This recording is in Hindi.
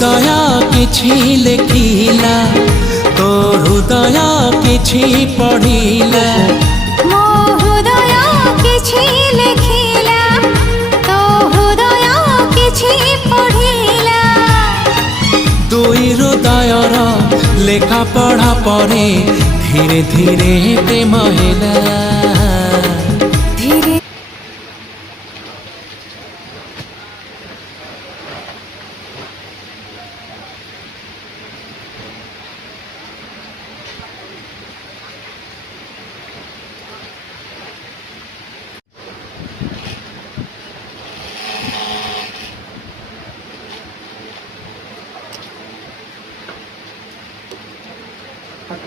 हृदय किछि लेखिला तो हृदय किछि पढ़िला मो हृदय किछि लेखिला तो हृदय किछि पढ़िला दुई हृदयर लेखा पढ़ा परे धीरे धीरे प्रेम होला धीरे Hak